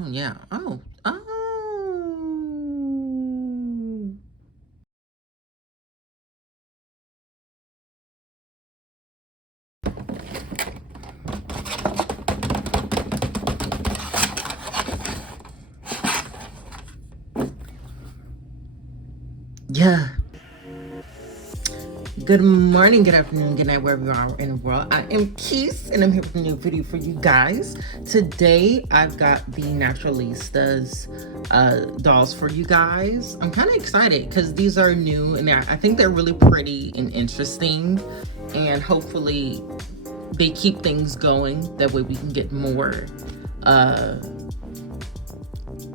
Oh, yeah. Oh. Oh. Yeah. Good morning, good afternoon, good night, wherever you are in the world. I am Keys, and I'm here with a new video for you guys. Today, I've got the Naturalistas dolls for you guys. I'm kind of excited because these are new, and I think they're really pretty and interesting. And hopefully, they keep things going. That way, we can get more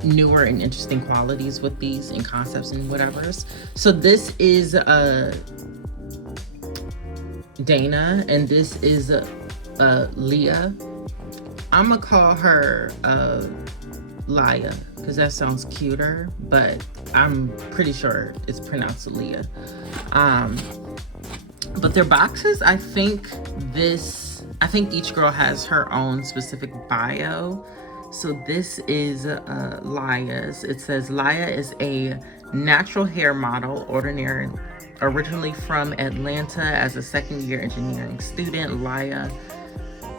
newer and interesting qualities with these and concepts and whatevers. So this is Dana, and this is Leah. I'm gonna call her Laya because that sounds cuter, but I'm pretty sure it's pronounced Leah. But their boxes, I think each girl has her own specific bio. So this is Laya's. It says Laya is a natural hair model, originally from Atlanta. As a second-year engineering student,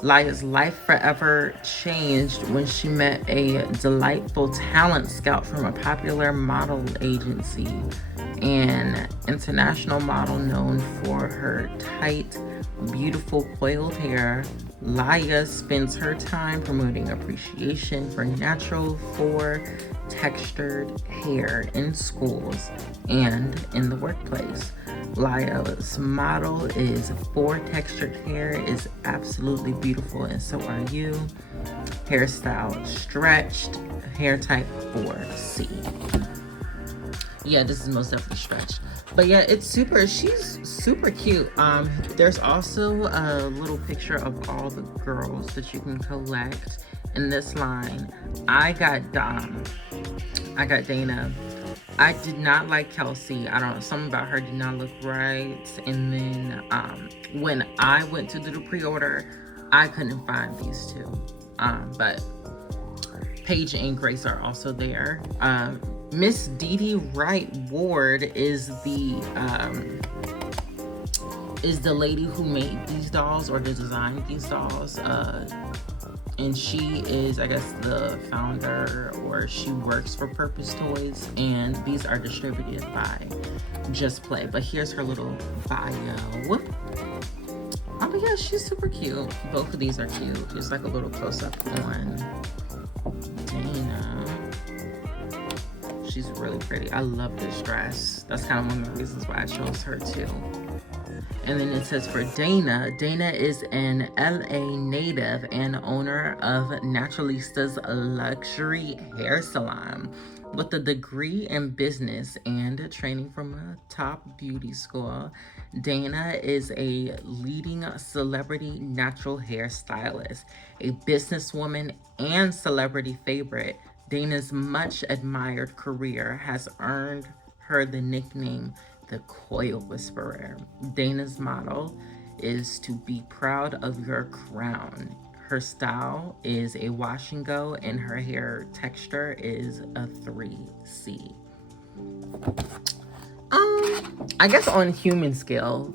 Laya's life forever changed when she met a delightful talent scout from a popular model agency, an international model known for her tight, beautiful coiled hair. Laya spends her time promoting appreciation for natural, textured hair in schools and in the workplace. Laya's motto is textured hair is absolutely beautiful, and so are you. Hairstyle stretched, hair type 4C. Yeah, this is most definitely stretched. But yeah, she's super cute. There's also a little picture of all the girls that you can collect in this line. I got Dana. I did not like Kelsey. I don't know, something about her did not look right. And then when I went to do the pre-order, I couldn't find these two. But Paige and Grace are also there. Miss Dee Dee Wright Ward is the lady who made these dolls or designed these dolls. And she is, I guess, the founder, or she works for Purpose Toys, and these are distributed by Just Play. But here's her little bio. Oh, but yeah, she's super cute. Both of these are cute. Here's like a little close-up on Dana. She's really pretty. I love this dress. That's kind of one of the reasons why I chose her too. And then it says for Dana, Dana is an LA native and owner of Naturalistas luxury hair salon. With a degree in business and training from a top beauty school, Dana is a leading celebrity natural hair stylist, a businesswoman, and celebrity favorite. Dana's much admired career has earned her the nickname the Coil Whisperer. Dana's motto is to be proud of your crown. Her style is a wash and go, and her hair texture is a 3C. I guess on human scale,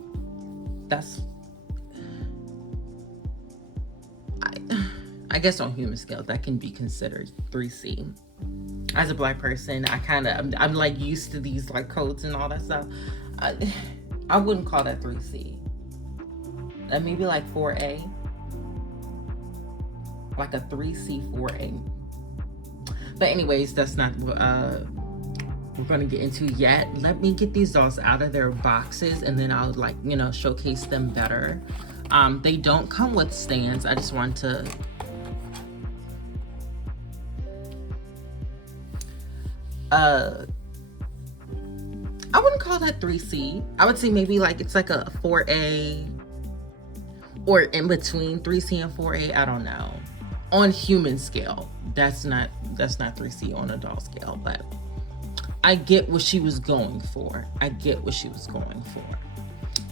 I guess on human scale, that can be considered 3C. As a Black person, I'm like used to these like codes and all that stuff. I wouldn't call that 3C. Maybe like 4A. Like a 3C, 4A. But anyways, that's not what we're gonna get into yet. Let me get these dolls out of their boxes, and then I'll showcase them better. They don't come with stands. I just want to I wouldn't call that 3C. I would say maybe like it's like a 4A, or in between 3C and 4A. I don't know. On human scale, that's not 3C on a doll scale, but I get what she was going for.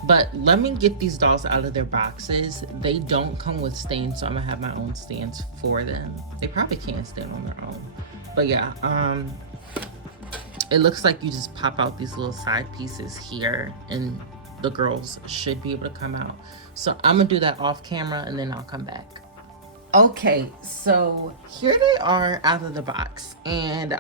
But let me get these dolls out of their boxes. They don't come with stands, so I'm gonna have my own stands for them. They probably can't stand on their own. But yeah, it looks like you just pop out these little side pieces here, and the girls should be able to come out. So I'm gonna do that off camera, and then I'll come back. Okay, so here they are out of the box, and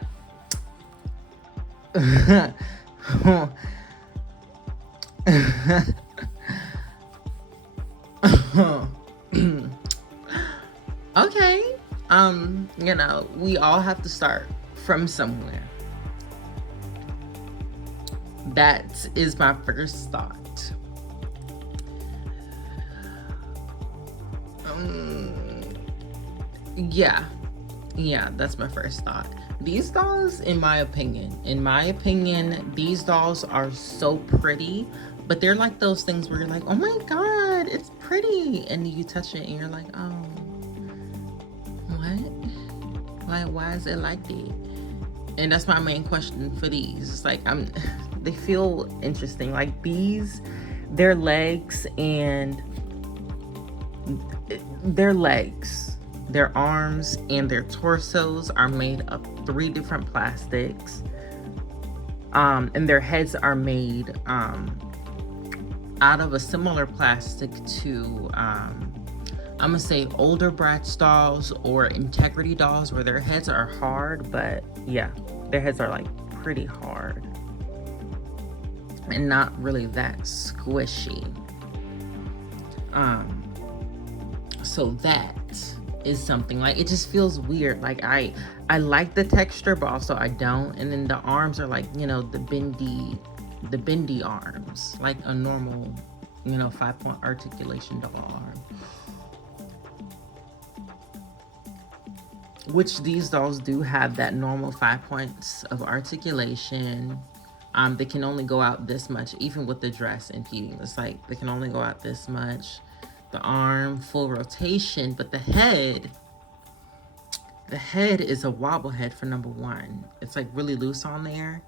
okay, you know, we all have to start from somewhere. That is my first thought. Yeah, that's my first thought. These dolls, in my opinion, these dolls are so pretty, but they're like those things where you're like, oh my God, it's pretty. And you touch it and you're like, oh, what? Like, why is it like that? And that's my main question for these. It's like, they feel interesting. Like these, their legs, their arms, and their torsos are made of 3 different plastics. And their heads are made out of a similar plastic to, I'm gonna say older Bratz dolls or Integrity dolls, where their heads are hard, but yeah, their heads are like pretty hard and not really that squishy. So that is something, like, it just feels weird. Like I like the texture, but also I don't. And then the arms are like, you know, the bendy arms, like a normal, you know, 5-point articulation doll arm. Which these dolls do have that normal 5 points of articulation. They can only go out this much, even with the dress impeding. It's like they can only go out this much. The arm, full rotation, but the head is a wobble head for number 1. It's like really loose on there.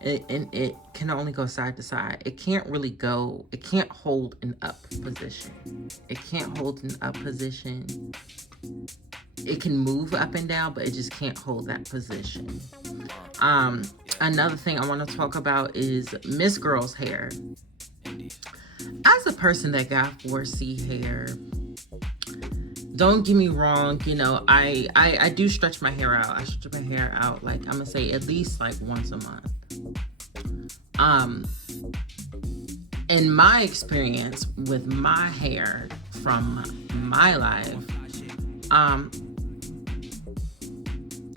And it can only go side to side. It can't really go, it can't hold an up position. It can't hold an up position. It can move up and down, but it just can't hold that position. Another thing I want to talk about is Miss Girl's hair. As a person that got 4C hair, don't get me wrong, you know, I do stretch my hair out. I stretch my hair out, like, I'm gonna say at least like once a month. In my experience with my hair from my life,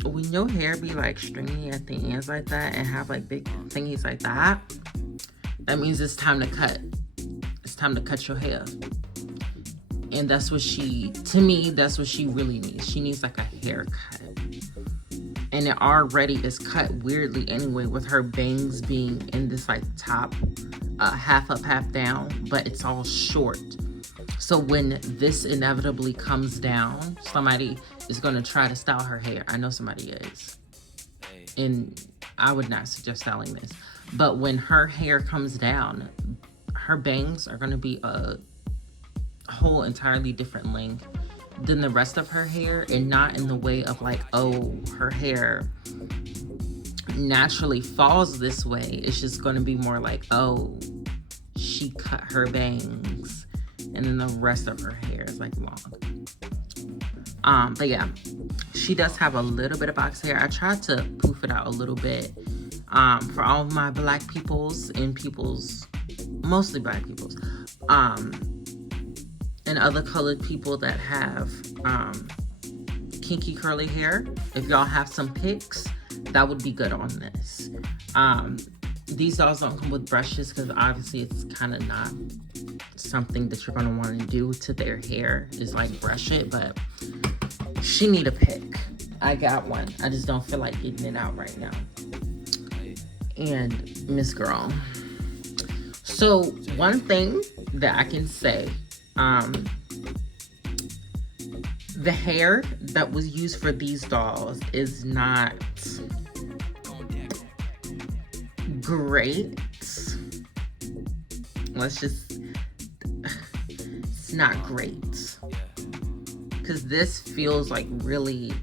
when your hair be like stringy at the ends like that and have like big thingies like that, that means it's time to cut. It's time to cut your hair. And that's what to me, that's what she really needs. She needs like a haircut. And it already is cut weirdly anyway, with her bangs being in this like top, half up, half down, but it's all short. So when this inevitably comes down, somebody is going to try to style her hair. I know somebody is. And I would not suggest styling this. But when her hair comes down, her bangs are going to be a whole entirely different length than the rest of her hair, and not in the way of like, oh, her hair naturally falls this way. It's just going to be more like, oh, she cut her bangs and then the rest of her hair is like long. But yeah, she does have a little bit of box hair. I tried to poof it out a little bit for all of my black peoples and peoples, mostly black peoples, and other colored people that have kinky curly hair. If y'all have some pics, that would be good on this. These dolls don't come with brushes because obviously it's kind of not something that you're going to want to do to their hair, is like brush it, but she need a pick. I got one. I just don't feel like getting it out right now. And Miss Girl. So one thing that I can say, the hair that was used for these dolls is not great. Let's just not great. Because this feels like really,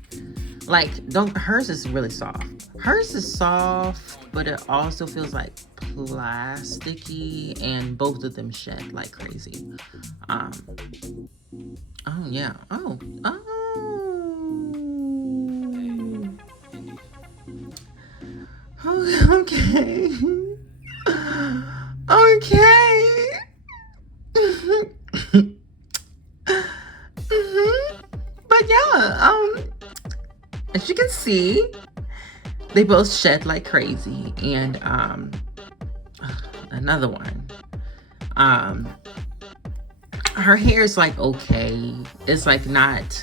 like, don't, hers is really soft. Hers is soft, but it also feels like plasticky, and both of them shed like crazy. Oh yeah. Oh. Okay. Okay. But yeah, as you can see, they both shed like crazy. And another one. Her hair is like okay. It's like not,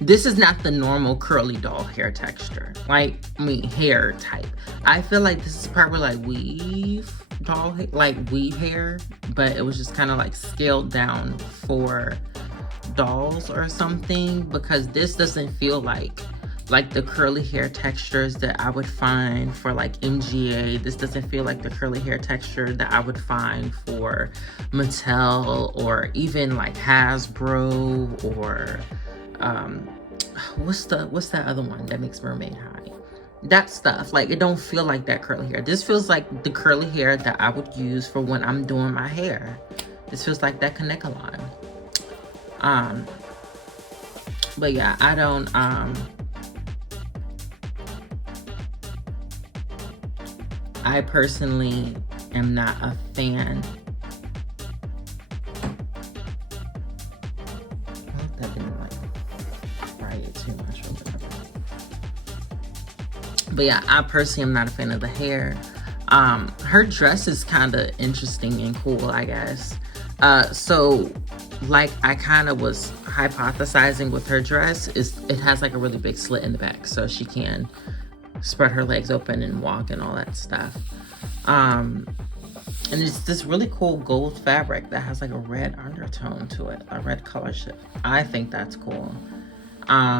this is not the normal curly doll hair texture. Like, I mean, hair type. I feel like this is probably like weave doll, like weave hair, but it was just kind of like scaled down for dolls or something, because this doesn't feel like the curly hair textures that I would find for like MGA. This doesn't feel like the curly hair texture that I would find for Mattel, or even like Hasbro, or what's that other one that makes Mermaid High? That stuff. Like, it don't feel like that curly hair. This feels like the curly hair that I would use for when I'm doing my hair. This feels like that Kanekalon. But yeah, I don't I personally am not a fan. I hope that didn't like fry it too much or whatever. But yeah, I personally am not a fan of the hair. Her dress is kind of interesting and cool, I guess. So like I kind of was hypothesizing with her dress, is it has like a really big slit in the back, so she can spread her legs open and walk and all that stuff. And it's this really cool gold fabric that has like a red undertone to it, a red color shift. I think that's cool. I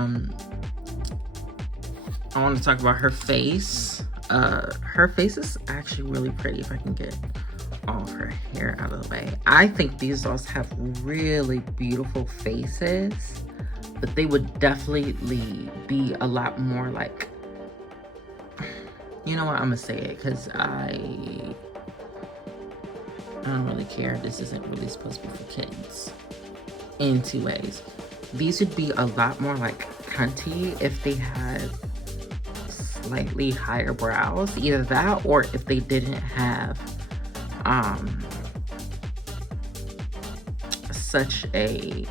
want to talk about her face. Her face is actually really pretty. If I can get all of her hair out of the way. I think these dolls have really beautiful faces, but they would definitely be a lot more like, you know what, I'm gonna say it because I don't really care. This isn't really supposed to be for kids in two ways. These would be a lot more like cunty if they had slightly higher brows, either that or if they didn't have such a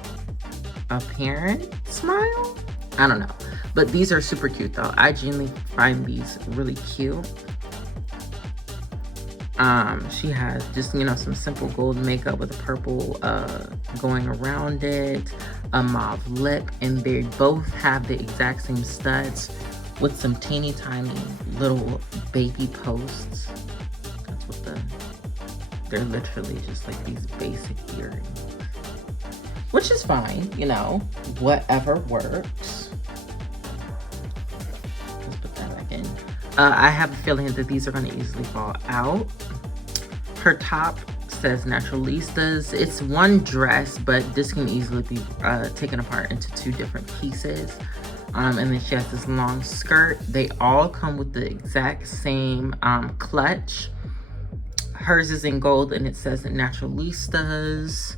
apparent smile. I don't know, but these are super cute though. I genuinely find these really cute. She has just, you know, some simple gold makeup with a purple going around it, a mauve lip, and they both have the exact same studs with some teeny tiny little baby posts. That's what they're literally just like these basic earrings, which is fine, you know, whatever works. Let's put that back in. I have a feeling that these are going to easily fall out. Her top says Naturalistas. It's one dress, but this can easily be taken apart into two different pieces. And then she has this long skirt. They all come with the exact same clutch. Hers is in gold and it says Naturalistas.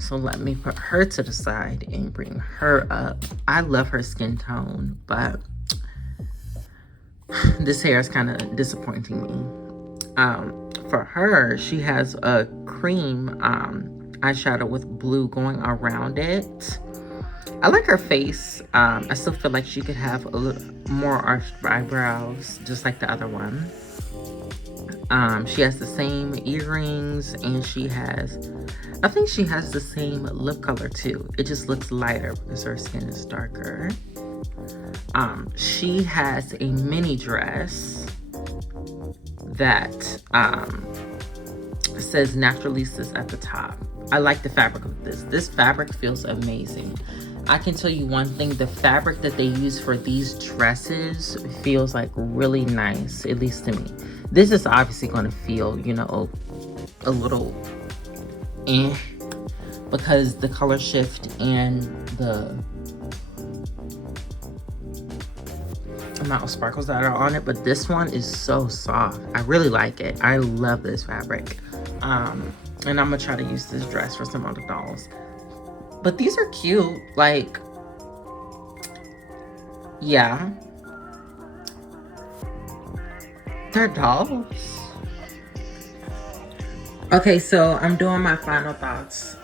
So let me put her to the side and bring her up. I love her skin tone, but this hair is kind of disappointing me. For her, she has a cream eyeshadow with blue going around it. I like her face. I still feel like she could have a little more arched eyebrows, just like the other one. She has the same earrings, and she has, I think she has the same lip color too. It just looks lighter because her skin is darker. She has a mini dress that says Naturalistas at the top. I like the fabric of this. This fabric feels amazing. I can tell you one thing, the fabric that they use for these dresses feels like really nice, at least to me. This is obviously going to feel, you know, a little because the color shift and the amount of sparkles that are on it. But this one is so soft. I really like it. I love this fabric. And I'm gonna try to use this dress for some other dolls. But these are cute. Like, yeah, they're dolls. Okay, so I'm doing my final thoughts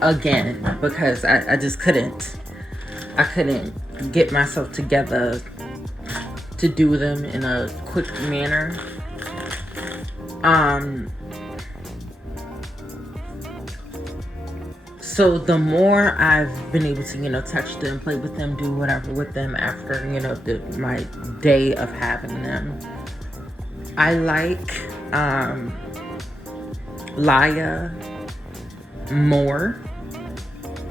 again because I just couldn't get myself together to do them in a quick manner. So the more I've been able to, touch them, play with them, do whatever with them after, my day of having them, I like Laya more.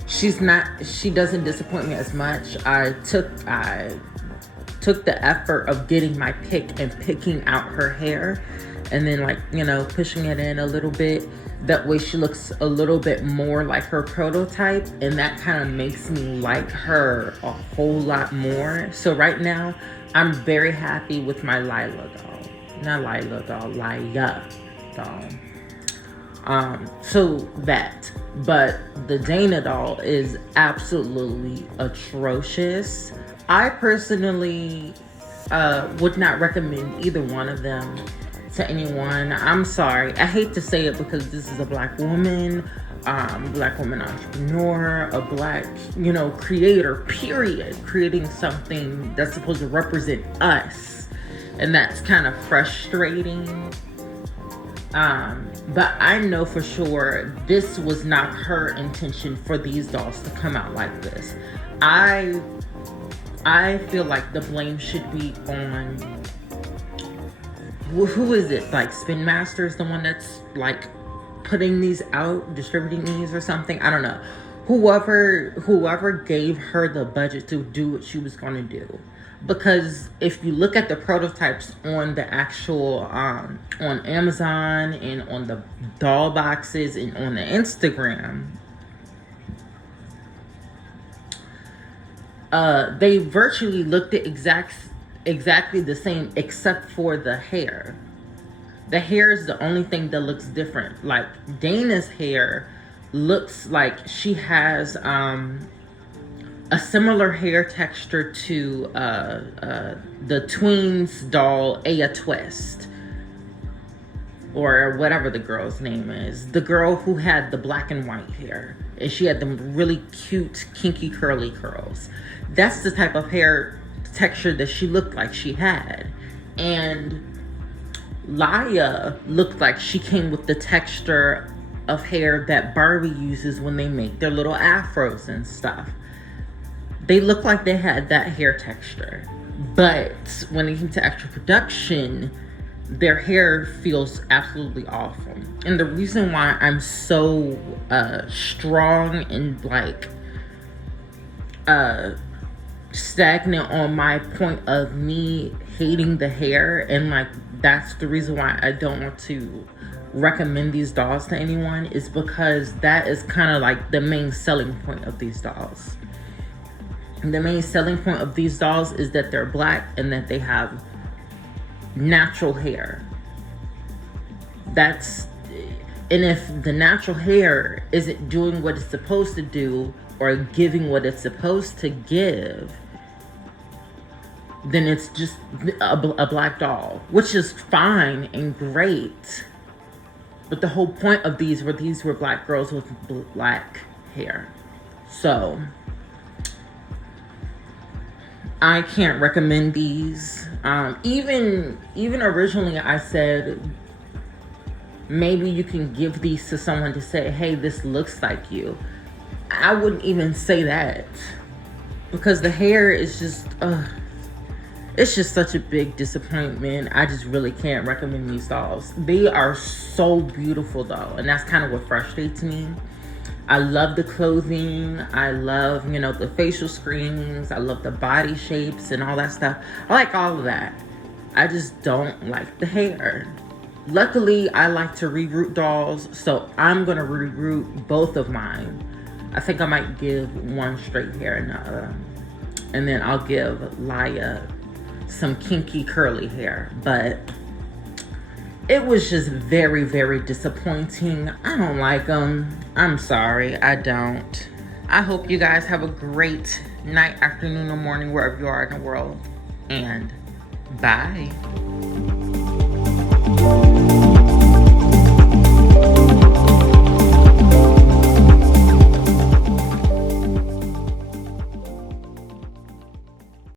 She doesn't disappoint me as much. I took the effort of getting my pick and picking out her hair, and then pushing it in a little bit. That way she looks a little bit more like her prototype, and that kind of makes me like her a whole lot more. So right now, I'm very happy with my Laya doll. So that, but the Dana doll is absolutely atrocious. I personally would not recommend either one of them to anyone. I'm sorry. I hate to say it because this is a black woman entrepreneur, a black, creator, period, creating something that's supposed to represent us. And that's kind of frustrating. But I know for sure this was not her intention for these dolls to come out like this. I feel like the blame should be on, who is it? Like Spin Master is the one that's like putting these out, distributing these or something. I don't know. Whoever gave her the budget to do what she was going to do. Because if you look at the prototypes on the actual, on Amazon and on the doll boxes and on the Instagram, they virtually looked at exactly the same except for the hair. The hair is the only thing that looks different. Like Dana's hair looks like she has a similar hair texture to the Tweens doll Aya Twist, or whatever the girl's name is. The girl who had the black and white hair, and she had them really cute, kinky, curly curls. That's the type of hair texture that she looked like she had. And Laya looked like she came with the texture of hair that Barbie uses when they make their little afros and stuff. They look like they had that hair texture. But when it came to actual production, their hair feels absolutely awful. And the reason why I'm so strong and stagnant on my point of me hating the hair, and that's the reason why I don't want to recommend these dolls to anyone, is because that is kind of like the main selling point of these dolls. The main selling point of these dolls is that they're black and that they have natural hair. And if the natural hair isn't doing what it's supposed to do or giving what it's supposed to give, then it's just a black doll, which is fine and great. But the whole point of these were black girls with black hair. So I can't recommend these. Even originally I said maybe you can give these to someone to say, hey, this looks like you. I wouldn't even say that, because the hair is just it's just such a big disappointment. I just really can't recommend these dolls. They are so beautiful though, and that's kind of what frustrates me. I love the clothing. I love, the facial screens. I love the body shapes and all that stuff. I like all of that. I just don't like the hair. Luckily, I like to reroot dolls, so I'm gonna reroot both of mine. I think I might give one straight hair and then I'll give Laya some kinky curly hair. But it was just very, very disappointing. I don't like them. I'm sorry, I don't. I hope you guys have a great night, afternoon, or morning, wherever you are in the world. And bye.